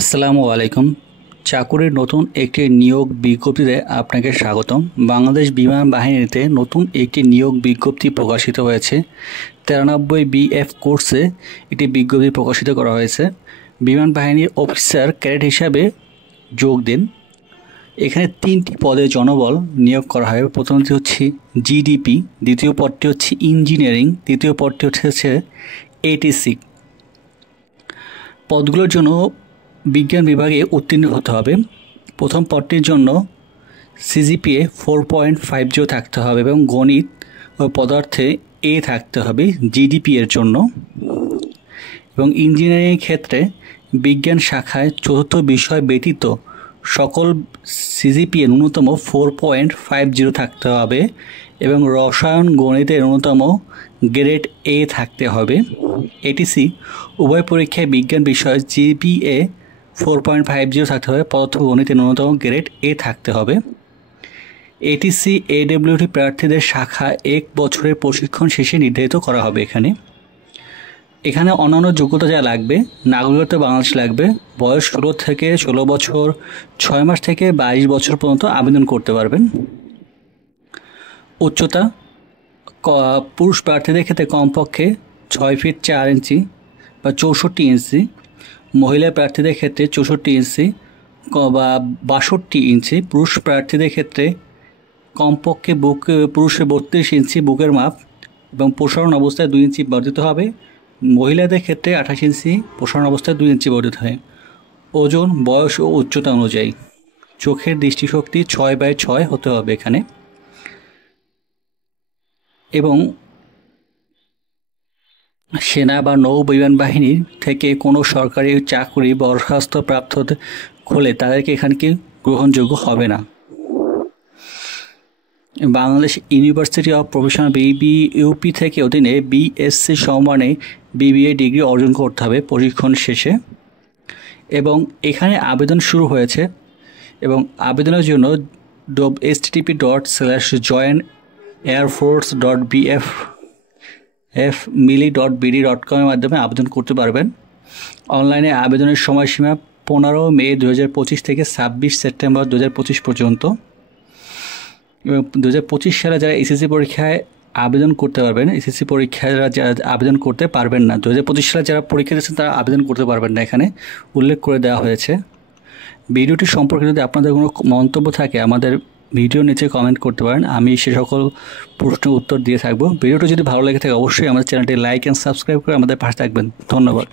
আসসালামু আলাইকুম। চাকুরির নতুন একটি নিয়োগ বিজ্ঞপ্তিতে আপনাকে স্বাগতম। বাংলাদেশ বিমান বাহিনীতে নতুন একটি নিয়োগ বিজ্ঞপ্তি প্রকাশিত হয়েছে। 93 BF কোর্সে একটি বিজ্ঞপ্তি প্রকাশিত করা হয়েছে। বিমান বাহিনীর অফিসার ক্যাডেট হিসাবে যোগ দিন। এখানে 3টি পদে জনবল নিয়োগ করা হবে। প্রথমটি হচ্ছে জিডিপি, দ্বিতীয় পদটি হচ্ছে ইঞ্জিনিয়ারিং, তৃতীয় পদটি হচ্ছে এটিসি। পদগুলোর জন্য বিজ্ঞান বিভাগে উত্তীর্ণ হতে হবে। প্রথম পদটির জন্য সিজিপিএ 4.50 থাকতে হবে এবং গণিত ও পদার্থে এ থাকতে হবে জিডিপি এর জন্য। এবং ইঞ্জিনিয়ারিং ক্ষেত্রে বিজ্ঞান শাখায় চতুর্থ বিষয় ব্যতীত সকল সিজিপিএ ন্যূনতম 4.50 থাকতে হবে এবং রসায়ন গণিতের ন্যূনতম গ্রেড এ থাকতে হবে। এটিসি উভয় পরীক্ষায় বিজ্ঞান বিষয় জিপিএ 4.50 থাকতে হবে, পদার্থ গণিতের ন্যূনতম গ্রেড এ থাকতে হবে। এটিসি এডব্লিউটি প্রার্থীদের শাখা 1 বছরের প্রশিক্ষণ শেষে নির্ধারিত করা হবে। এখানে অন্যান্য যোগ্যতা যা লাগবে, নাগরিকত্ব বাংলাদেশ লাগবে, বয়স 16 থেকে 16 বছর, 6 মাস থেকে 22 বছর পর্যন্ত আবেদন করতে পারবেন। উচ্চতা পুরুষ প্রার্থীদের ক্ষেত্রে কমপক্ষে 6 ফিট 4 ইঞ্চি বা 64 ইঞ্চি, মহিলা প্রার্থীদের ক্ষেত্রে 64 ইঞ্চি বা 62 ইঞ্চি, পুরুষ প্রার্থীদের ক্ষেত্রে কমপক্ষে পুরুষের 32 ইঞ্চি বুকের মাপ এবং প্রসারণ অবস্থায় 2 ইঞ্চি বর্ধিত হবে। মহিলাদের ক্ষেত্রে 28 ইঞ্চি, প্রসারণ অবস্থায় 2 ইঞ্চি বর্ধিত হয়। ওজন, বয়স ও উচ্চতা অনুযায়ী চোখের দৃষ্টিশক্তি 6/6 হতে হবে এখানে। এবং সেনা বা নৌ বিমান বাহিনীর থেকে কোনো সরকারি চাকরি বরখাস্ত প্রাপ্ত হলে তাদেরকে এখানকে গ্রহণযোগ্য হবে না। বাংলাদেশ ইউনিভার্সিটি অফ প্রফেশনাল বিবিইউপি থেকে অধীনে বিএসসি সম্মানে বিবিএ ডিগ্রি অর্জন করতে হবে প্রশিক্ষণ শেষে। এবং এখানে আবেদন শুরু হয়েছে এবং আবেদনের জন্য http://joinairforce.bfmili.bd.com এর মাধ্যমে আবেদন করতে পারবেন। অনলাইনে আবেদনের সময়সীমা 15 মে 2025 থেকে 26 সেপ্টেম্বর 2025 পর্যন্ত। এবং 2025 সালে যারা এসএসসি পরীক্ষায় আবেদন করতে পারবেন, এসএসসি পরীক্ষায় যারা আবেদন করতে পারবেন না, 2025 সালে যারা পরীক্ষা দিয়েছেন তারা আবেদন করতে পারবেন না, এখানে উল্লেখ করে দেওয়া হয়েছে। ভিডিওটি সম্পর্কে যদি আপনাদের কোনো মন্তব্য থাকে আমাদের ভিডিও নিচে কমেন্ট করতে পারেন, আমি সে সকল প্রশ্নের উত্তর দিয়ে থাকবো। ভিডিওটি যদি ভালো লেগে থাকে অবশ্যই আমাদের চ্যানেলটি লাইক অ্যান্ড সাবস্ক্রাইব করে আমাদের পাশে থাকবেন। ধন্যবাদ।